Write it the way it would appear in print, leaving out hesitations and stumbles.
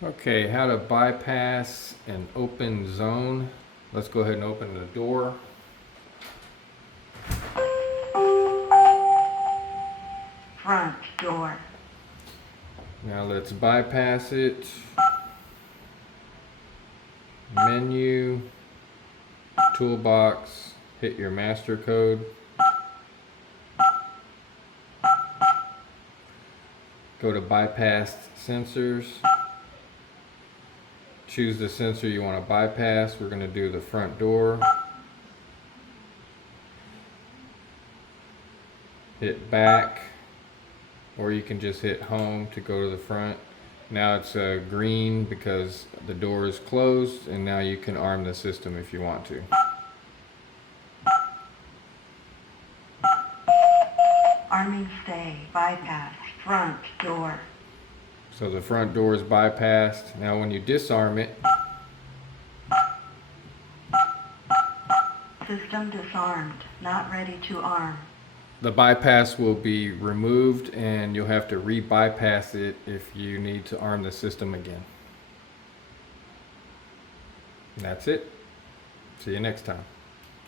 Okay, how to bypass an open zone. Let's go ahead and open the door. Front door. Now let's bypass it. Menu, toolbox, hit your master code. Go to bypassed sensors. Choose the sensor you want to bypass. We're going to do the front door. Hit back, or you can just hit home to go to the front. Now it's green because the door is closed, and now you can arm the system if you want to. Arming stay. Bypass. Front door. So the front door is bypassed. Now when you disarm it, System disarmed. Not ready to arm. the bypass will be removed and you'll have to re-bypass it if you need to arm the system again. And that's it. See you next time.